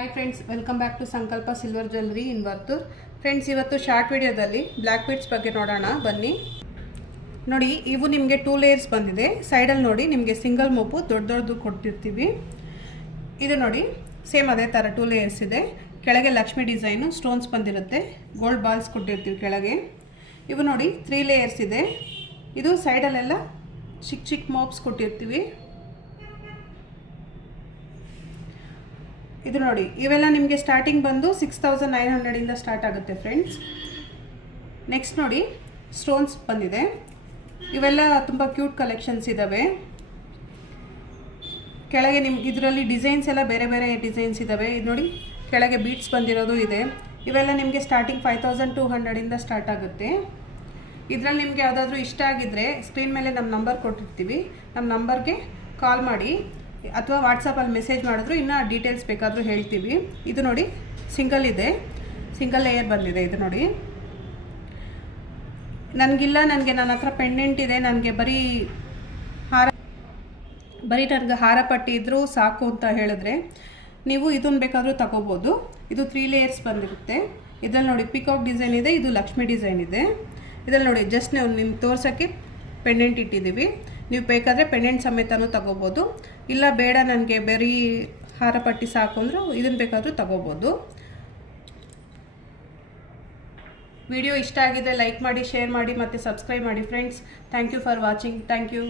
Hi friends, welcome back to Sankalpa silver jewellery in Varthur. Friends, ಇವತ್ತು short ವಿಡಿಯೋದಲ್ಲಿ black beads ಬಗ್ಗೆ ನೋಡೋಣ ಬನ್ನಿ. ನೋಡಿ, ಇವು ನಿಮಗೆ 2 ಲೇಯರ್ಸ್ ಬಂದಿದೆ. ಸೈಡಲ್ಲಿ ನೋಡಿ ನಿಮಗೆ ಸಿಂಗಲ್ ಮೊಪ್ಪು ದೊಡ್ಡದು ಕೊಟ್ಟಿರ್ತೀವಿ. ಇದು ನೋಡಿ ಸೇಮ್ ಅದೇ ಥರ 2 ಲೇಯರ್ಸ್ ಇದೆ. ಕೆಳಗೆ ಲಕ್ಷ್ಮಿ ಡಿಸೈನು ಸ್ಟೋನ್ಸ್ ಬಂದಿರುತ್ತೆ, ಗೋಲ್ಡ್ ಬಾಲ್ಸ್ ಕೊಟ್ಟಿರ್ತೀವಿ ಕೆಳಗೆ. ಇವು ನೋಡಿ 3 ಲೇಯರ್ಸ್ ಇದೆ. ಇದು ಸೈಡಲ್ಲೆಲ್ಲ ಚಿಕ್ಕ ಚಿಕ್ಕ ಮೊಪ್ಸ್ ಕೊಟ್ಟಿರ್ತೀವಿ. ಇದು ನೋಡಿ, ಇವೆಲ್ಲ ನಿಮಗೆ ಸ್ಟಾರ್ಟಿಂಗ್ ಬಂದು 6900 ಇಂದ ಸ್ಟಾರ್ಟ್ ಆಗುತ್ತೆ ಫ್ರೆಂಡ್ಸ್. ನೆಕ್ಸ್ಟ್ ನೋಡಿ ಸ್ಟೋನ್ಸ್ ಬಂದಿದೆ. ಇವೆಲ್ಲ ತುಂಬ ಕ್ಯೂಟ್ ಕಲೆಕ್ಷನ್ಸ್ ಇದ್ದಾವೆ. ಕೆಳಗೆ ನಿಮ್ಗೆ ಇದರಲ್ಲಿ ಡಿಸೈನ್ಸ್ ಎಲ್ಲ ಬೇರೆ ಬೇರೆ ಡಿಸೈನ್ಸ್ ಇದ್ದಾವೆ. ಇದು ನೋಡಿ ಕೆಳಗೆ ಬೀಟ್ಸ್ ಬಂದಿರೋದು ಇದೆ. ಇವೆಲ್ಲ ನಿಮಗೆ ಸ್ಟಾರ್ಟಿಂಗ್ 5200 ಇಂದ ಸ್ಟಾರ್ಟ್ ಆಗುತ್ತೆ. ಇದರಲ್ಲಿ ನಿಮಗೆ ಯಾವುದಾದ್ರೂ ಇಷ್ಟ ಆಗಿದ್ದರೆ ಸ್ಕ್ರೀನ್ ಮೇಲೆ ನಮ್ಮ ನಂಬರ್ ಕೊಟ್ಟಿರ್ತೀವಿ. ನಮ್ಮ ನಂಬರ್ಗೆ ಕಾಲ್ ಮಾಡಿ ಅಥವಾ ವಾಟ್ಸಪ್ಪಲ್ಲಿ ಮೆಸೇಜ್ ಮಾಡಿದ್ರು ಇನ್ನೂ ಡೀಟೇಲ್ಸ್ ಬೇಕಾದರೂ ಹೇಳ್ತೀವಿ. ಇದು ನೋಡಿ ಸಿಂಗಲ್ ಇದೆ, ಸಿಂಗಲ್ ಲೇಯರ್ ಬಂದಿದೆ. ಇದು ನೋಡಿ, ನನಗೆ ನನ್ನ ಹತ್ರ ಪೆಂಡೆಂಟ್ ಇದೆ, ನನಗೆ ಬರೀ ನನಗೆ ಹಾರ ಪಟ್ಟಿ ಇದ್ದರೂ ಸಾಕು ಅಂತ ಹೇಳಿದ್ರೆ ನೀವು ಇದನ್ನು ಬೇಕಾದರೂ ತಗೋಬೋದು. ಇದು 3 ಲೇಯರ್ಸ್ ಬಂದಿರುತ್ತೆ. ಇದರಲ್ಲಿ ನೋಡಿ ಪಿಕಾಕ್ ಡಿಸೈನ್ ಇದೆ, ಇದು ಲಕ್ಷ್ಮಿ ಡಿಸೈನ್ ಇದೆ. ಇದರಲ್ಲಿ ನೋಡಿ ಜಸ್ಟ್ ನಾವು ನಿಮ್ಗೆ ತೋರ್ಸೋಕ್ಕೆ ಪೆಂಡೆಂಟ್ ಇಟ್ಟಿದ್ದೀವಿ. ನೀವು ಬೇಕಾದರೆ ಪೆಂಡೆಂಟ್ ಸಮೇತನೂ ತಗೋಬೋದು. ಇಲ್ಲ ಬೇಡ ನನಗೆ ಬರೀ ಹಾರ ಪಟ್ಟಿ ಸಾಕು ಅಂದರೂ ಇದನ್ನು ಬೇಕಾದರೂ ತಗೋಬೋದು. ವಿಡಿಯೋ ಇಷ್ಟ ಆಗಿದ್ರೆ ಲೈಕ್ ಮಾಡಿ, ಶೇರ್ ಮಾಡಿ ಮತ್ತು ಸಬ್ಸ್ಕ್ರೈಬ್ ಮಾಡಿ friends. Thank you for watching. Thank you.